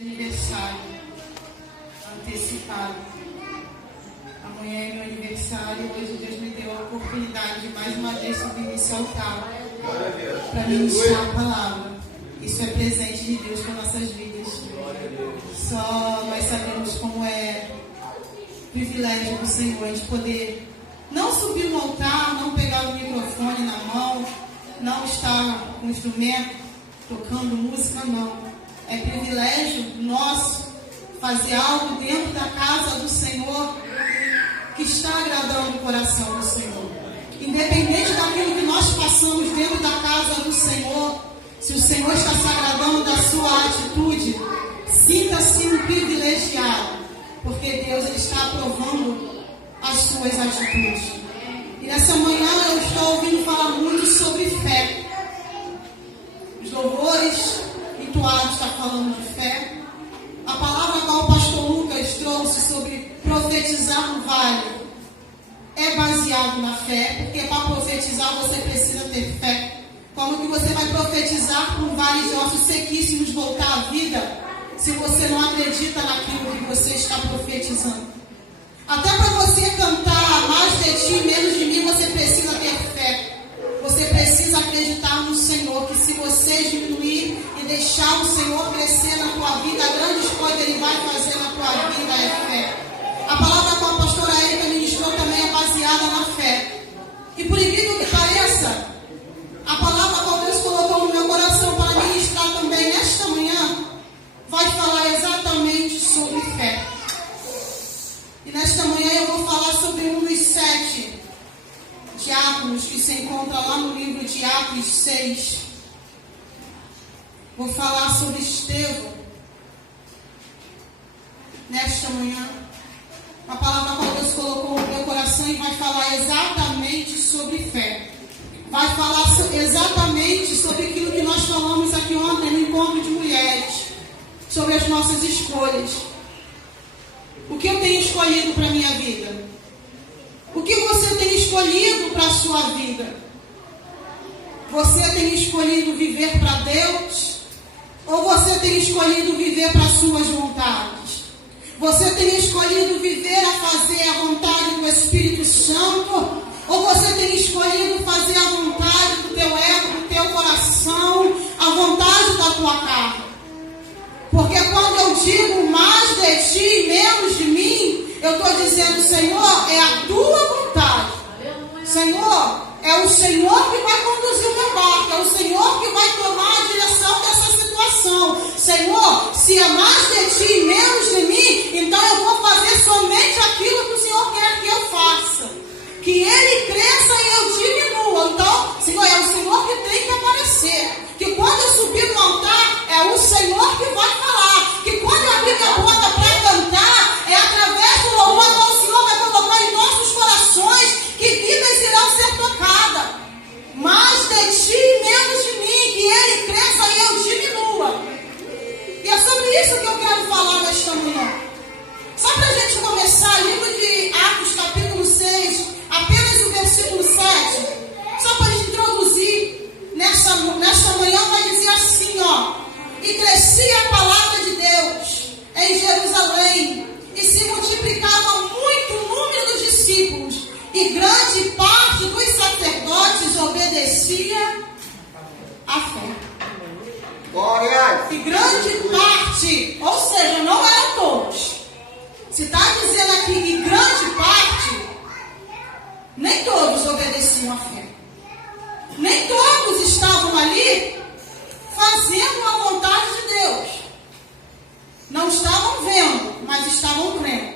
Aniversário antecipado. Amanhã é meu aniversário. Hoje Deus me deu a oportunidade de mais uma vez subir nesse altar para ministrar a palavra. Isso é presente de Deus para nossas vidas. Só nós sabemos como é privilégio do Senhor de poder não subir no altar, não pegar o microfone na mão, não estar com o instrumento tocando música, não. É privilégio nosso fazer algo dentro da casa do Senhor que está agradando o coração do Senhor. Independente daquilo que nós passamos dentro da casa do Senhor, se o Senhor está se agradando da sua atitude, sinta-se um privilegiado, porque Deus ele está aprovando as suas atitudes. E nessa manhã eu estou ouvindo falar muito sobre fé. Os louvores rituais está falando de fé. A palavra qual o pastor Lucas trouxe sobre profetizar no vale é baseado na fé, porque para profetizar você precisa ter fé. Como que você vai profetizar para um vale de ossos sequíssimos voltar à vida se você não acredita naquilo que você está profetizando? Até para você cantar mais de ti, menos de mim, você precisa ter fé. Você precisa acreditar no Senhor, que se você diminuir e deixar o Senhor crescer na tua vida, grandes coisas Ele vai fazer na tua vida é fé. A palavra com a pastora Erika ministrou também é baseada na fé. E por incrível que pareça, a palavra que Deus colocou no meu coração para ministrar também nesta manhã vai falar exatamente sobre fé. E nesta manhã eu vou falar sobre um dos 7 diáconos que se encontra lá no livro de Atos 6. Vou falar sobre Estevão nesta manhã. A palavra que Deus colocou no meu coração e vai falar exatamente sobre fé. Vai falar exatamente sobre aquilo que nós falamos aqui ontem no encontro de mulheres, sobre as nossas escolhas. O que eu tenho escolhido para a minha vida? O que você tem escolhido para a sua vida? Você tem escolhido viver para Deus? Ou você tem escolhido viver para as suas vontades? Você tem escolhido viver a fazer a vontade do Espírito Santo? Ou você tem escolhido fazer a vontade do teu ego, do teu coração, a vontade da tua carne? Porque quando eu digo mais de ti e menos de mim, eu estou dizendo, Senhor, é a tua vontade. Senhor, é o Senhor que vai conduzir o meu barco. É o Senhor que vai tomar a direção dessa situação. Senhor, se é mais de ti e menos de mim, então eu vou fazer somente aquilo que o Senhor quer que eu faça. Que Ele cresça e eu diminua. Então, Senhor, é o Senhor que tem que aparecer. Que quando eu subir no altar, é o Senhor que vai falar. Que quando eu abrir minha boca para cantar, é através do louvor que o Senhor vai colocar em nossos corações que vidas irão ser tocadas. Mais de ti e menos de mim, que Ele cresça e eu diminua. E é sobre isso que eu quero falar nesta manhã. Só para a gente começar, livro de Atos, capítulo 6, apenas o versículo 7, só para a gente introduzir, nesta manhã vai dizer assim, ó: e crescia a palavra de Deus em Jerusalém, e se multiplicava muito o número dos discípulos, e grande parte dos sacerdotes obedecia à fé. Glória! E grande parte, ou seja, não eram todos. Se está dizendo aqui que grande parte, nem todos obedeciam à fé. Nem todos estavam ali fazendo a vontade de Deus. Não estavam vendo, mas estavam crendo.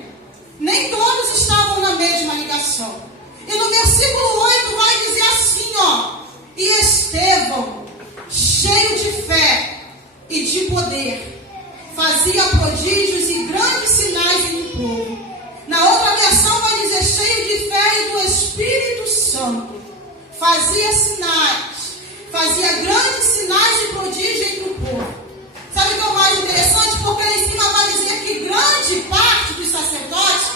Nem todos estavam na mesma ligação. E no versículo 8 vai dizer assim, ó: e Estevão, cheio de fé e de poder, fazia prodígios e grandes sinais entre o povo. Na outra versão vai dizer cheio de fé e do Espírito Santo. Fazia sinais, fazia grandes sinais e prodígios entre o povo. Sabe o que é o mais interessante? Porque lá em cima vai dizer que grande parte dos sacerdotes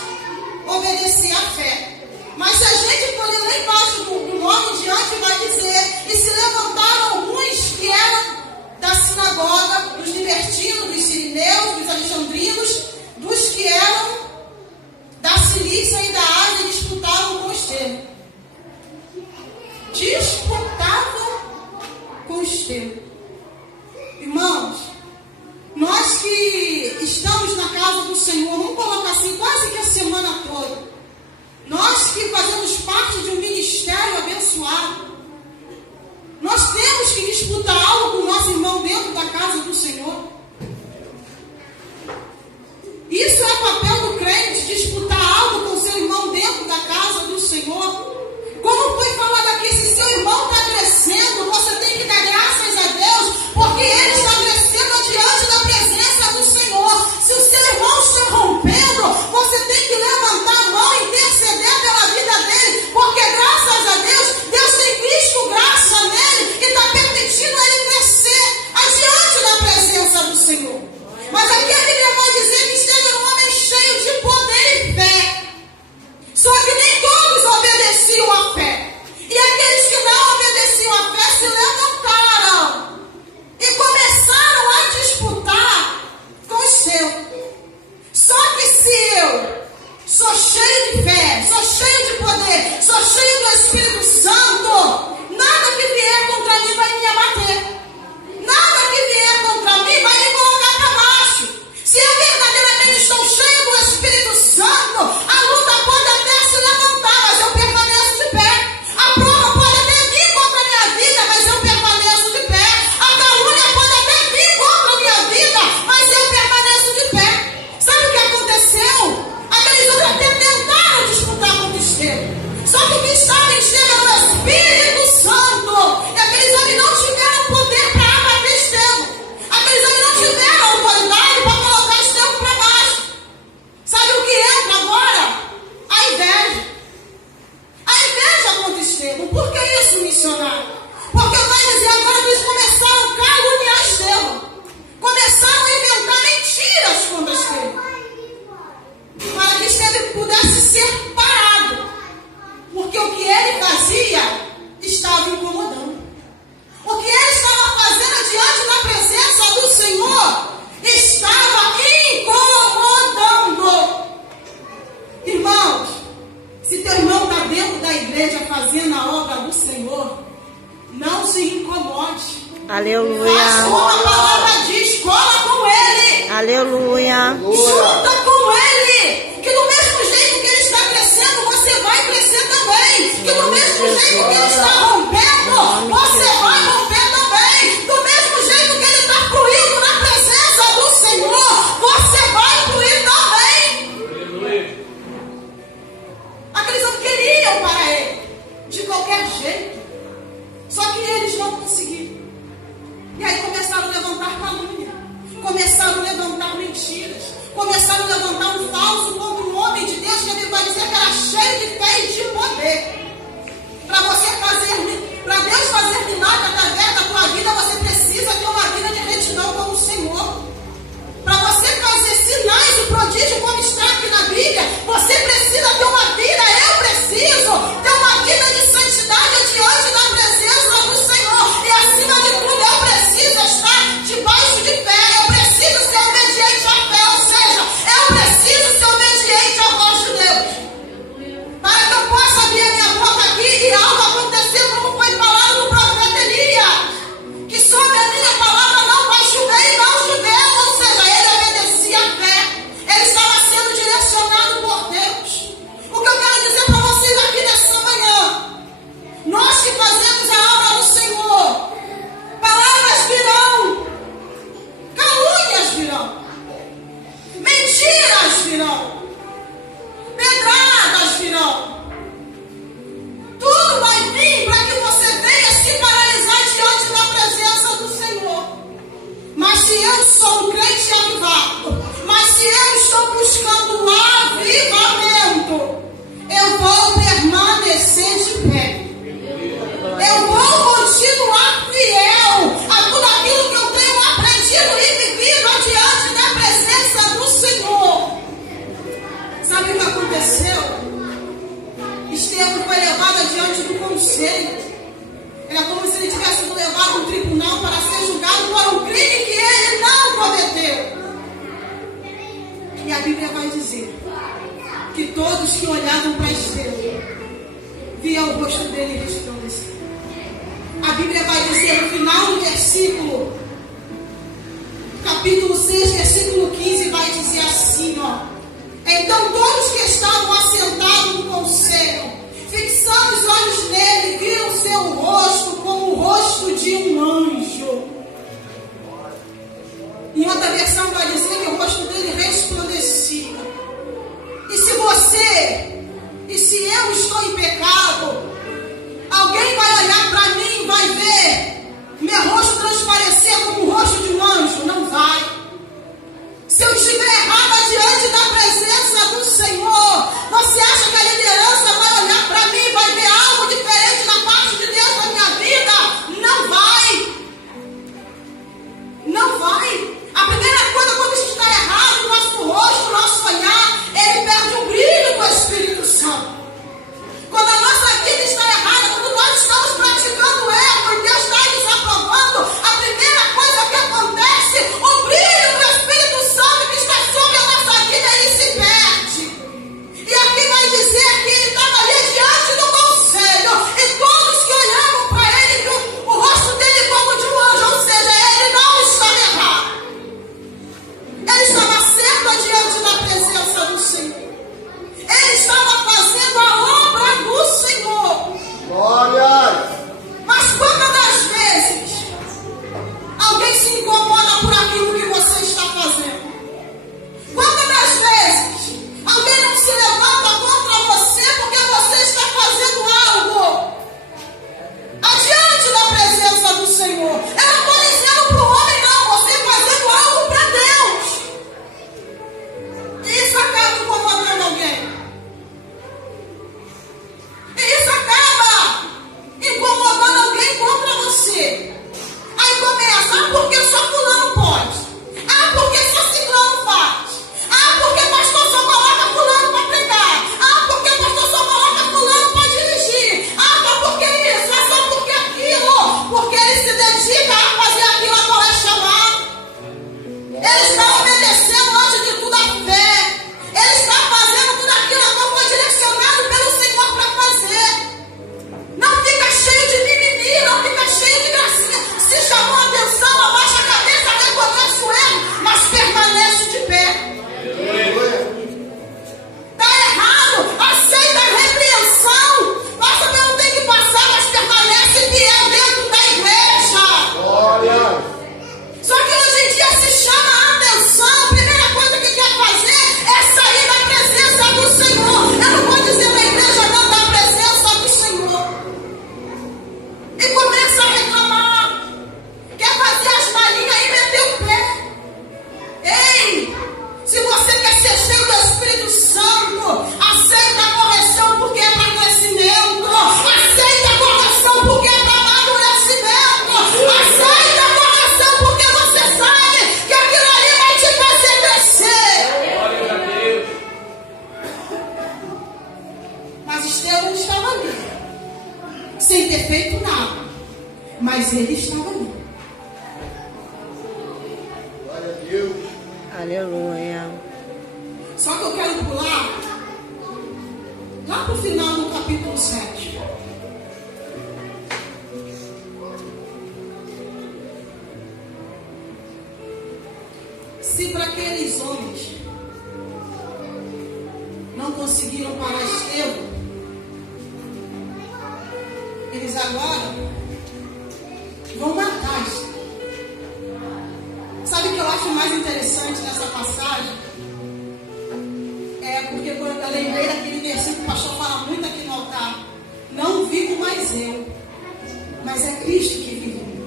obedecia à fé. Mas se a gente for ler lá embaixo do nome diante, vai dizer: e se levantaram alguns que eram da sinagoga, dos libertinos, dos sirineus, casa do Senhor, vamos colocar assim, quase que a semana toda, nós que fazemos parte de um ministério abençoado, nós temos que disputar algo com o nosso irmão dentro da casa do Senhor. Isso é papel do crente, disputar algo com o seu irmão dentro da casa do Senhor. Como foi falado aqui, se seu irmão está crescendo, você tem que dar graças a Deus, porque ele está crescendo diante da presença do Senhor. Se o seu irmão está rompendo, você tem que levantar a mão e interceder pela vida dele, porque graças a Deus, Deus tem visto graça nele e está permitindo ele crescer adiante da presença do Senhor. Mas aqui a Bíblia vai dizer que esteja um homem cheio de poder e fé. Só que nem todos obedeciam à fé. E aqueles que não obedeciam à fé se levantaram e começaram a disputar com os seus. Só que se eu sou cheio de fé, sou cheio de poder, sou cheio do Espírito Santo, nada que vier contra mim vai me abater. Nada que vier contra mim vai me colocar para baixo. Se eu verdadeiramente estou cheio do Espírito Santo, a luta pode até se levantar, mas eu permaneço de pé. A prova pode até vir contra a minha vida, mas eu permaneço de pé. A calúnia pode até vir contra a minha vida, mas eu permaneço de pé. Sabe o que aconteceu? Aqueles homens até tentaram disputar com o Estevão. Só que o que estava em Estevão era o Espírito Santo. E aqueles homens não tiveram poder para abater Estevão. Aqueles homens não tiveram autoridade para colocar Estevão para baixo. Sabe o que entra agora? A inveja. A inveja contra Estevão. Por que isso, missionário? Porque vai dizer agora que eles começaram a caluniar Estevão. Começaram a inventar mentiras contra Estevão. Para que Estevão pudesse ser parado. Porque o que ele fazia estava incomodando. O que ele estava fazendo diante da presença do Senhor estava incomodando. Irmãos, se teu irmão está dentro da igreja fazendo a obra do Senhor, não se incomode. Aleluia. Faz como a palavra diz, cola com ele. Aleluia. Junta com ele. Que do mesmo jeito que ele está crescendo, você vai crescer também. Que do mesmo jeito que ele está rompendo, você vai romper também. Do mesmo jeito que ele está fluindo na presença do Senhor, você vai fluir também. Aqueles homens queriam para ele, de qualquer jeito. Só que eles não conseguiram. E aí começaram a levantar calúnia. Começaram a levantar mentiras. Começaram a levantar um falso contra um homem de Deus que ele vai dizer que era cheio de fé e de poder. Para Deus fazer milagre através da tua vida, você precisa ter uma vida de retidão com o Senhor. Para você fazer sinais e prodígio como está aqui na Bíblia, você precisa ter uma vida, eu preciso ter uma vida de santidade diante da presença do Senhor. E acima de tudo, eu preciso estar debaixo de fé, eu preciso ser obediente à fé, ou seja, eu preciso ser obediente à voz de Deus. Para que eu possa abrir a minha boca aqui e algo acontecer como foi falado no profeta Elias, que sobre a minha palavra não vai chover e não choveu, ou seja, ele obedecia a fé, ele estava sendo direcionado por Deus. O que eu quero dizer para vocês aqui nessa manhã, nós que fazemos a obra do Senhor, palavras virão, calúnias virão, mentiras virão, pedradas virão. Tudo vai vir para que você venha se paralisar diante da presença do Senhor. Mas se eu sou um crente avivado, mas se eu estou buscando um avivamento, eu vou permanecer de pé. Eu vou continuar fiel a tudo aquilo que eu tenho aprendido e vivido diante da presença do Senhor. Sabe o que aconteceu? Estevão foi levado adiante do conselho. Era como se ele tivesse sido levado a um tribunal para ser julgado por um crime que ele não cometeu. E a Bíblia vai dizer que todos que olhavam para Estevão viam o rosto dele resplandecer. A Bíblia vai dizer no final do versículo, capítulo 6, versículo 15, vai dizer assim: Se eu estiver errada diante da presença do Senhor, você acha que a liderança vai olhar para mim e vai ver algo diferente da parte de Deus na minha vida? Não vai. Não vai. A primeira coisa, quando a gente está errado, o nosso rosto, o nosso olhar, ele perde o brilho do Espírito Santo. Quando a nossa vida está errada, quando nós estamos praticando erro e Deus está desaprovando, a primeira coisa que acontece, o brilho do Espírito Santo que está sobre a nossa vida, ele se perde. E aqui vai dizer que ele estava ali diante do conselho, e todos que olhavam para ele, viu o rosto dele como de um anjo, ou seja, ele não estava errado. Ele estava certo diante da presença do Senhor. Ele estava fazendo a obra do Senhor. Glória! Mas quantas das vezes alguém se incomoda por aquilo que você está fazendo? Quantas das vezes alguém não se levanta contra você porque você está fazendo algo adiante da presença do Senhor? Eu não estou dizendo para o homem, não. Você fazendo algo para Deus. E isso acaba incomodando alguém. E isso acaba incomodando alguém contra você. Aí começa, porque só fulano pode. Porque só ciclano faz. Porque pastor só coloca fulano para pregar. Porque pastor só coloca fulano para dirigir. Porque isso, só porque aquilo. Porque ele se dedica a fazer aquilo a qual é chamado. Ele está obedecendo antes de tudo a fé. Ele está fazendo tudo aquilo a qual foi direcionado pelo Senhor para fazer. Não fica cheio de mimimi, não fica cheio de gracinha. Se chamou a atenção, abaixa a cabeça, reconhece o erro, mas permanece de pé. Está errado, aceita a repreensão. Passa pelo tem que passar, mas permanece fiel dentro da igreja. Glória! Só que hoje em dia se chama a atenção. A primeira coisa que quer fazer é sair da presença do Senhor. Eu não vou dizer na igreja não, da presença do Senhor. E começa a reclamar. Quer fazer as malinhas e meter o pé. Ei! Se você quer ser cheio do Espírito Santo, aceita a correção porque é para crescimento. Aceita a correção porque é para amadurecimento. Aceita a correção porque você sabe que aquilo ali vai te fazer crescer. Glória a Deus. Mas Estevão estava ali, sem ter feito nada. Mas ele estava ali. Glória a Deus! Aleluia. Só que eu quero pular lá para o final do capítulo 7. Se para aqueles homens não conseguiram parar Estevão, eles agora vão matar Estevão. Sabe o que eu acho mais interessante nessa passagem? É porque quando eu lembrei daquele versículo que o pastor fala muito aqui no altar. Não vivo mais eu, mas é Cristo que vive em mim.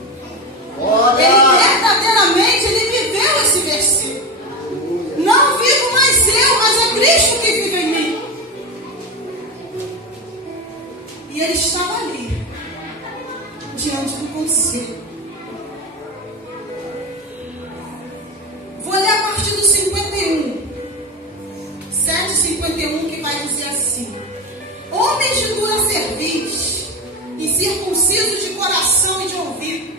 Glória! Ele verdadeiramente viveu esse versículo. Não vivo mais eu, mas é Cristo que vive em mim. E ele estava ali, diante do conselho. Vou ler a partir do 51. 7:51, que vai dizer assim: homens de dura cerviz, incircuncisos de coração e de ouvido,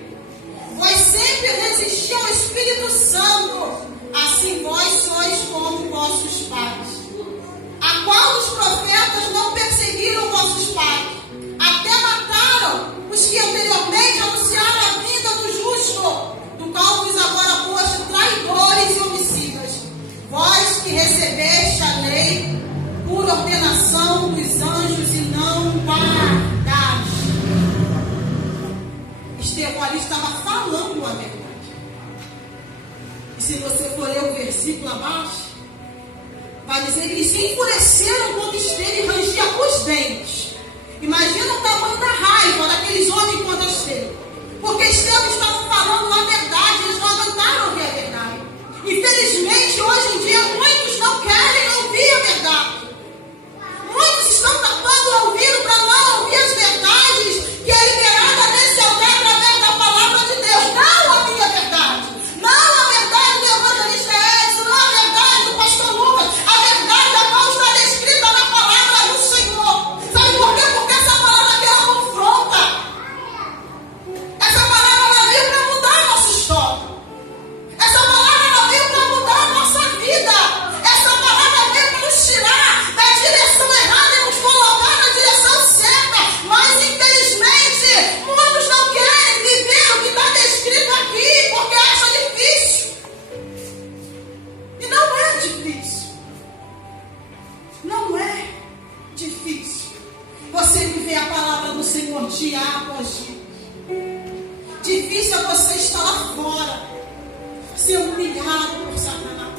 vós sempre resisti ao Espírito Santo, assim vós sois como vossos pais. A qual os profetas não perseguiram vossos pais, até mataram os que anteriormente anunciaram a vinda do justo, do qual vos agora posto traidores e homicidas. Vós que recebeste a lei por ordenação dos anjos e não guardaste. Estevão ali estava falando a verdade. E se você for ler o versículo abaixo, vai dizer que eles se enfureceram quando Estevão rangia os dentes. Imagina o tamanho da raiva daqueles homens contra Estevão. Porque Estevão estava falando a verdade, eles não aguentaram ouvir a verdade. Infelizmente, hoje difícil. Não é difícil você viver a palavra do Senhor dia após dia. Difícil é você estar lá fora, ser humilhado por Satanás.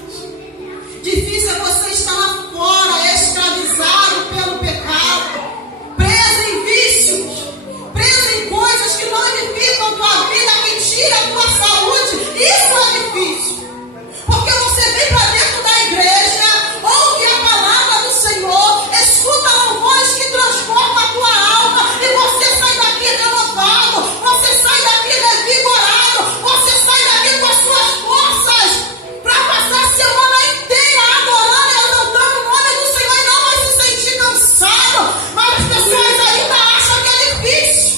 Difícil é você estar lá fora, escravizado pelo pecado, preso em vícios, preso em coisas que não edificam a tua vida, que tiram a tua saúde. Isso é difícil. Porque você vem para dentro da igreja, ouve a palavra do Senhor, escuta louvores que transformam a tua alma, e você sai daqui renovado, você sai daqui revigorado, você sai daqui com as suas forças para passar a semana inteira adorando e exaltando o nome do Senhor, e não vai se sentir cansado. Mas as pessoas ainda acham que é difícil.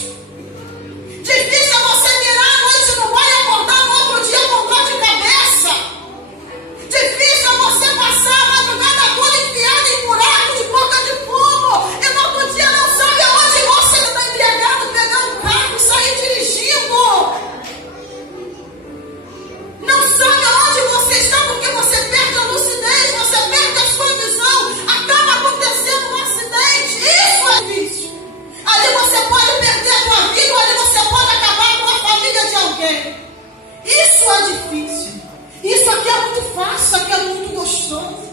Difícil é você virar a noite no banho e acordar no outro dia com dor de cabeça. Difícil é você passar a madrugada toda enfiado em buraco de boca de fumo, e no outro dia não sabe aonde você está embriagado, pegar um carro e sair dirigindo. Não sabe aonde você está porque você perde a lucidez, você perde a sua visão, acaba acontecendo um acidente. Isso é difícil. Ali você pode perder a sua vida, ou ali você pode acabar com a família de alguém. Isso é difícil. Isso aqui é muito fácil, isso aqui é muito gostoso.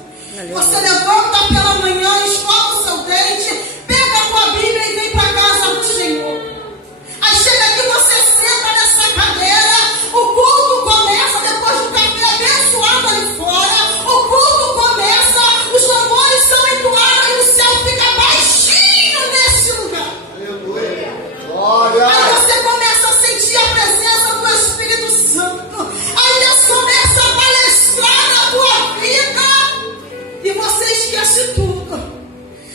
Você levanta pela manhã, escova o seu dente, pega a tua Bíblia e vem para a casa do Senhor. Aí chega aqui, você senta nessa cadeira, o culto começa, depois do café abençoado ali fora, o culto começa, os louvores são entoados e o céu fica baixinho nesse lugar. Glória. Aí você começa a sentir a presença do Espírito Santo. Aí Deus começa a palestrar na tua vida e você esquece tudo.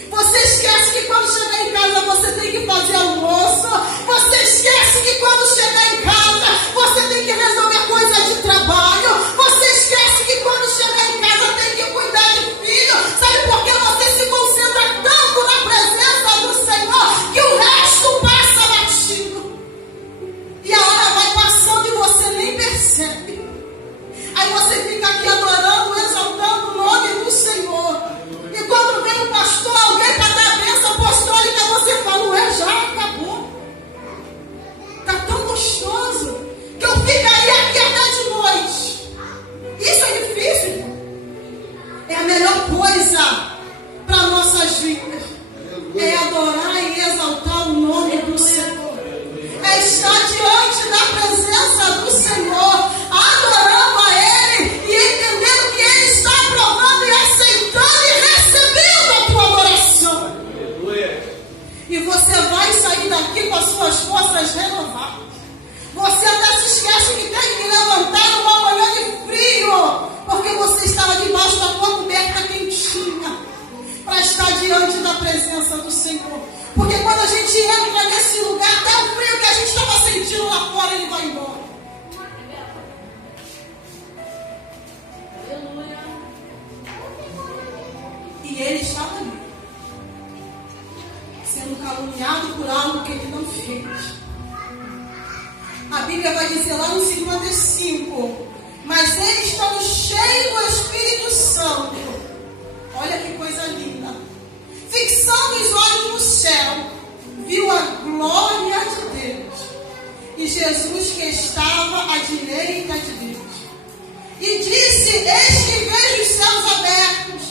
Você esquece que quando chegar em casa você tem que fazer almoço. Você esquece que quando chegar em casa você tem que resolver coisas de trabalho. Você esquece que quando chegar em casa tem que cuidar de filho. Sabe por que você se concentra tanto na presença do Senhor que o resto passa batido? E a hora vai passando e você nem percebe. Aí você fica aqui adorando, exaltando o nome do Senhor. E quando vem o pastor, alguém para dar a bênção apostólica, você fala, ué, já acabou. Está tão gostoso que eu ficaria aqui até de noite. Isso é difícil. É a melhor coisa para nossas vidas. É adorar e exaltar o nome do Senhor. É estar diante da presença do Senhor, adorando a Ele e entendendo que Ele está aprovando e aceitando e recebendo a tua adoração. E você vai sair daqui com as suas forças renovadas. Você até se esquece que tem que levantar numa manhã de frio, porque você estava debaixo da tua coberta quentinha, para estar diante da presença do Senhor. Porque quando a gente entra nesse lugar, até o frio que a gente estava sentindo lá fora, ele vai embora. E ele estava ali, sendo caluniado por algo que ele não fez. A Bíblia vai dizer lá no 2:5, mas ele estava cheio do Espírito Santo. Olha que coisa linda. Fixando os olhos no céu, viu a glória de Deus e Jesus que estava à direita de Deus. E disse, eis que vejo os céus abertos,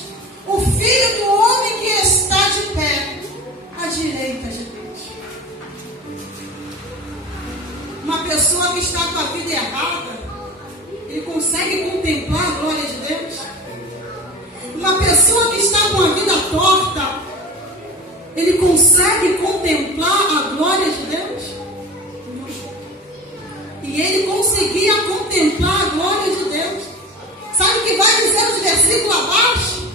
o Filho do Homem que está de pé à direita de Deus. Uma pessoa que está com a vida errada, ele consegue contemplar a glória de Deus? Uma pessoa que está com a vida torta, ele consegue contemplar a glória de Deus? E ele conseguia contemplar a glória de Deus. Sabe o que vai dizer no versículo abaixo?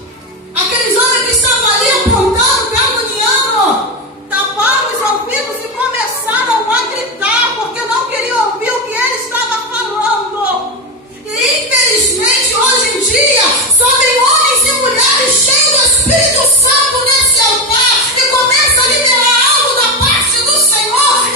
Aqueles homens que estavam ali apontando, caluniando, taparam os ouvidos e começaram a gritar, porque não queriam ouvir o que ele estava falando. E infelizmente hoje em dia só tem homens e mulheres cheios do Espírito Santo nesse altar e começa a liberar algo da parte do Senhor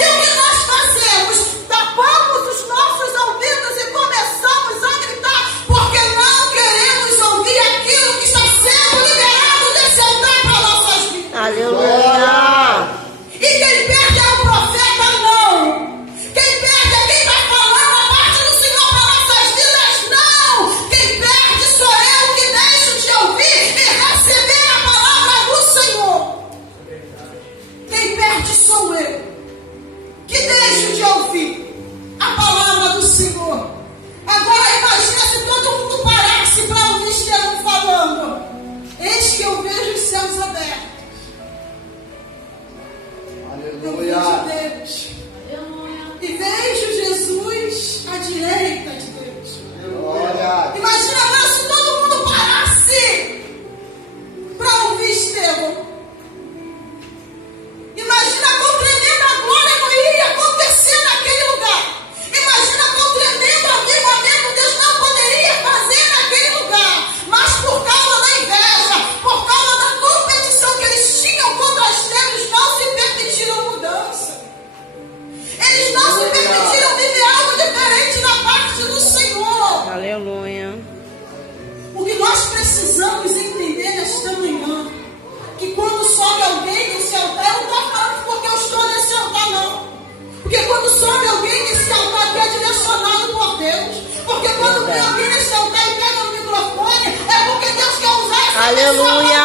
Aleluia.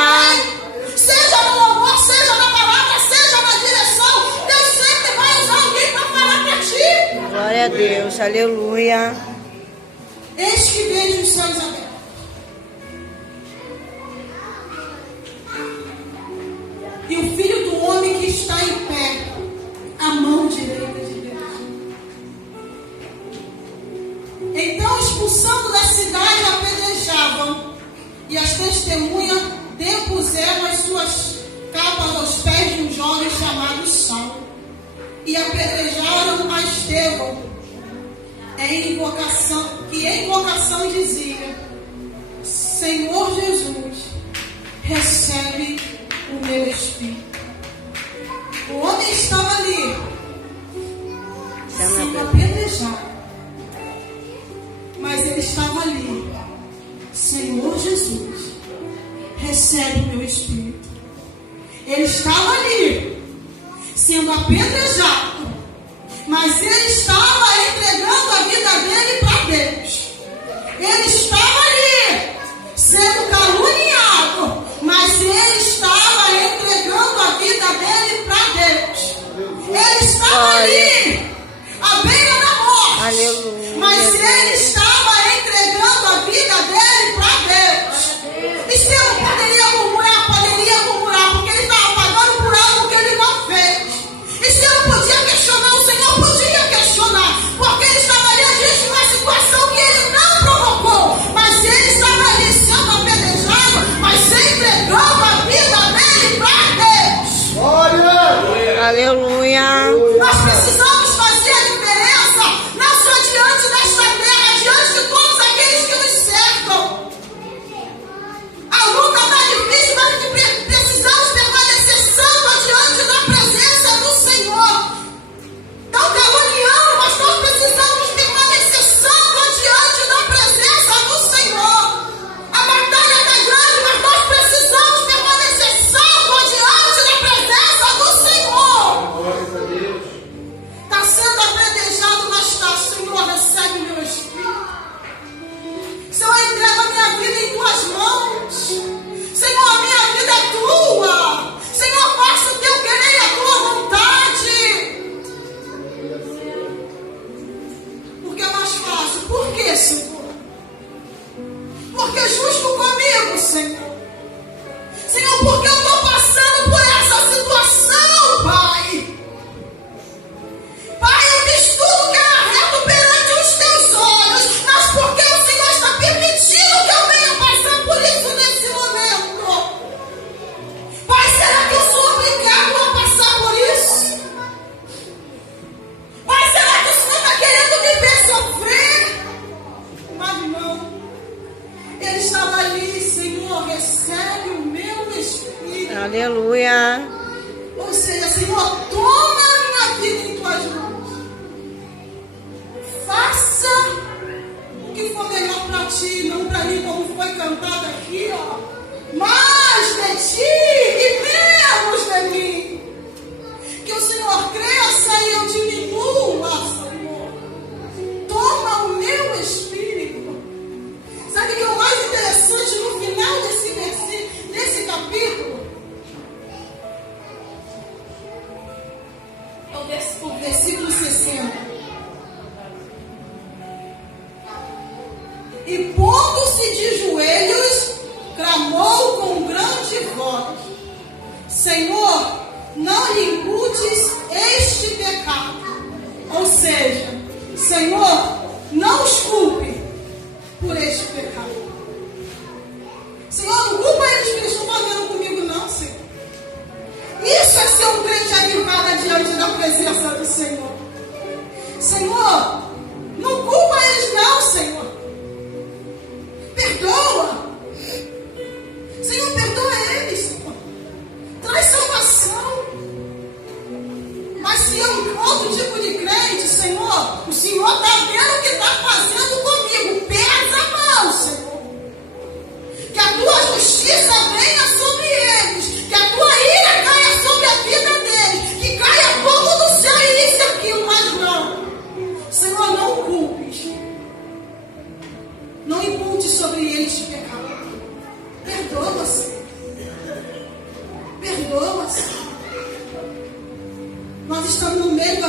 Seja no louvor, seja na palavra, seja na direção, Deus sempre vai usar alguém para falar para ti. Glória a Deus. Aleluia. Eis que vejo os céus abertos. E o Filho do Homem que está em pé, à mão direita de Deus. Então, expulsando da cidade, apedrejavam, e as testemunhas depuseram as suas capas aos pés de um jovem chamado Saulo, e apedrejaram a Estevão, em invocação dizia: Senhor Jesus, recebe o meu espírito. O homem estava ali, sendo apedrejado, mas ele estava ali: Senhor Jesus, recebe o meu espírito. Ele estava ali, sendo apedrejado, mas ele estava entregando a vida dele para Deus. Ele estava ali, sendo caluniado, mas ele estava entregando a vida dele para Deus. Ele estava ali, à beira da morte. Aleluia. Mas ele estava entregando a vida dele para Deus. E se eu poderia murmurar, porque ele estava pagando por algo que ele não fez. E se eu podia questionar, o Senhor podia questionar, porque ele estava ali diante de uma situação que ele não provocou. Mas ele estava ali sendo apedrejado, mas entregando a vida dele para Deus. Glória. Aleluia. Nós precisamos fazer a diferença, não só diante desta terra, diante de todos aqueles que nos cercam. A luta está difícil, mas precisamos permanecer santos diante da presença do Senhor. Estão caluniando, mas nós precisamos permanecer santos diante da presença do Senhor. A batalha está grande, mas nós precisamos permanecer santos diante da presença do Senhor. Glória a Deus. Está sendo apedrejado, mas está: Senhor, recebe o meu espírito. Senhor, entrega a minha vida em tuas mãos. Senhor, a minha vida é tua. Senhor, faça o teu querer e a tua vontade. Porque é mais fácil. Por quê, Senhor? Porque é justo comigo, Senhor. Senhor, porque eu estou passando por essa situação, Pai. Pai, eu fiz tudo que era reto perante os teus olhos, mas porque o Senhor está permitindo que eu venha passar por isso nesse momento? Pai, será que eu sou obrigado a passar por isso? Pai, será que o Senhor está querendo me ver sofrer? Mas não. Ele estava ali: Senhor, recebe o meu espírito. Aleluia. Ou seja, Senhor, toma a minha vida em tuas mãos. Faça o que for melhor para ti, não para mim, como foi cantado aqui, ó. Mais de ti e menos de mim. Que o Senhor cresça e eu diminua, Senhor. Toma o meu espírito. Sabe o que é o mais interessante no final desse capítulo? É o versículo 60. E pondo-se de joelhos, clamou com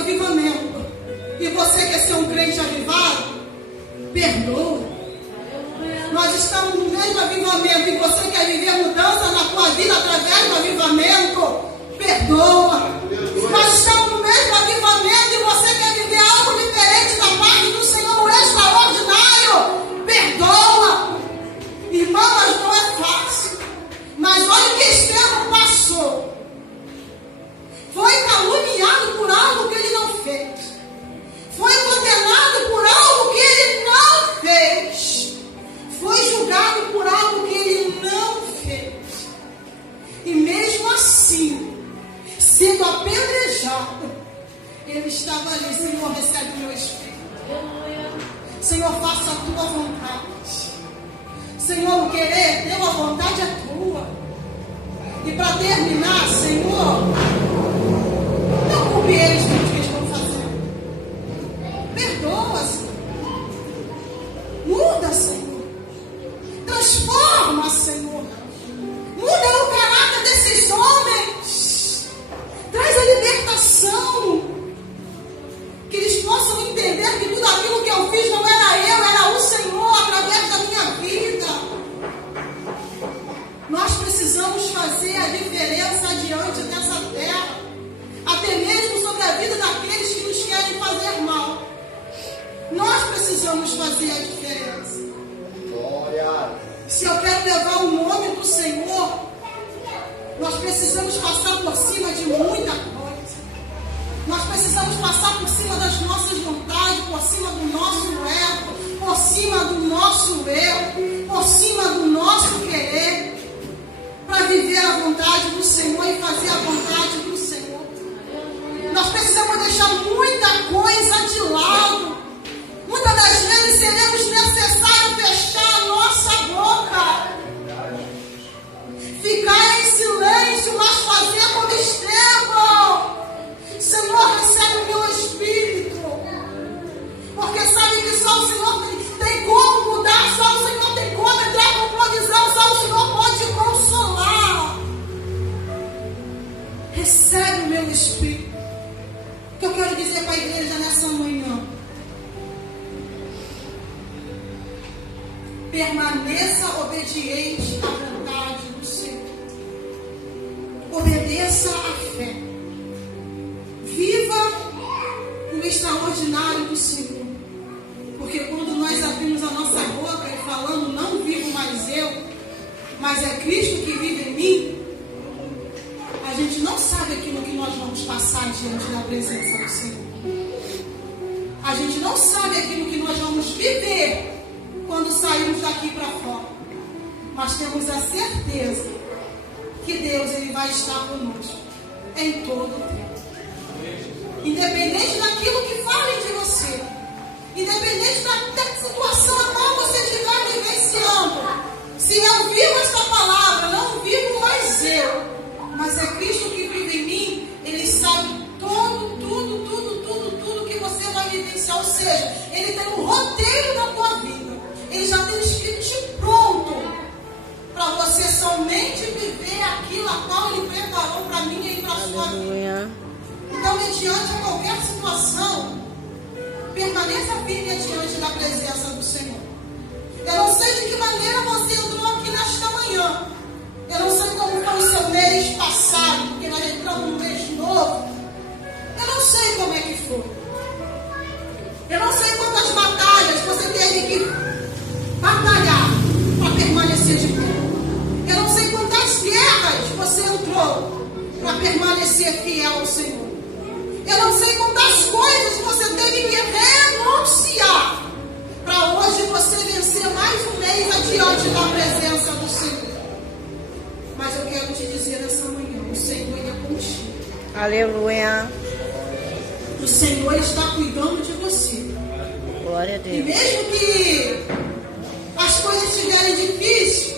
avivamento e você quer ser um crente avivado, perdoa. Nós estamos no mesmo avivamento e você quer viver mudança na tua vida através do avivamento, perdoa. Nós estamos no mesmo avivamento e você quer viver algo diferente da parte do Senhor, um extraordinário, perdoa. Irmão, mas não é fácil. Mas olha o que Estevão passou. Foi caluniado por algo que ele não fez. Foi condenado por algo que ele não fez. Foi julgado por algo que ele não fez. E mesmo assim, sendo apedrejado, ele estava ali. Senhor, recebe o meu espírito. Senhor, faça a tua vontade. Senhor, o querer teu, a vontade é tua. E para terminar, Senhor, não culpe eles pelo que eles vão fazer. Perdoa, Senhor. Muda, Senhor. Transforma, Senhor. Muda o caráter desses homens. Traz a libertação. Que eles possam entender que tudo aquilo que eu fiz não era eu, era o Senhor através da minha vida. Nós precisamos fazer a diferença diante dessa terra, até mesmo sobre a vida daqueles que nos querem fazer mal. Nós precisamos fazer a diferença. Glória. Se eu quero levar o nome do Senhor, nós precisamos passar por cima de muita coisa. Nós precisamos passar por cima das nossas vontades, por cima do nosso ego, por cima do nosso eu, por cima do nosso querer, para viver a vontade do Senhor e fazer a vontade do Senhor. Nós precisamos deixar muita coisa de lado. Muitas das vezes seremos necessário fechar a nossa boca, ficar em silêncio, mas fazer como Estevão. Senhor, recebe o meu espírito, porque sabe que só o Senhor tem como mudar, só o Senhor tem como entrar com provisão, só o Senhor pode consolar. Recebe o meu espírito. O que eu quero dizer para a igreja nessa manhã? Permaneça obediente à vontade do Senhor. Obedeça à fé. Viva o extraordinário do Senhor. Porque quando nós abrimos a nossa boca e falando, não vivo mais eu, mas é Cristo que vive em mim, a gente não sabe aquilo que nós vamos passar diante da presença do Senhor. A gente não sabe aquilo que nós vamos viver quando saímos daqui para fora. Mas temos a certeza que Deus ele vai estar conosco em todo o tempo. Independente daquilo que falem de você, independente da situação a qual você estiver vivenciando, se eu vivo esta palavra, não vivo mais eu, mas é Cristo que vive em mim, Ele sabe tudo que você vai vivenciar, ou seja, Ele tem um roteiro da tua vida, Ele já tem escrito pronto, para você somente viver aquilo a qual Ele preparou para mim e para a sua vida. Então, mediante a qualquer situação, permaneça firme diante da presença do Senhor. Eu não sei de que maneira você entrou aqui nesta manhã. Eu não sei como foi o seu mês passado, porque nós entramos num mês novo. Eu não sei como é que foi. Eu não sei quantas batalhas você teve que batalhar para permanecer de pé. Eu não sei quantas guerras você entrou para permanecer fiel ao Senhor. Eu não sei quantas coisas você teve que renunciar para hoje você vencer mais um mês adiante da presença do Senhor. Mas eu quero te dizer nessa manhã, o Senhor é contigo. Aleluia. O Senhor está cuidando de você. Glória a E Deus. mesmo que as coisas estiverem difíceis,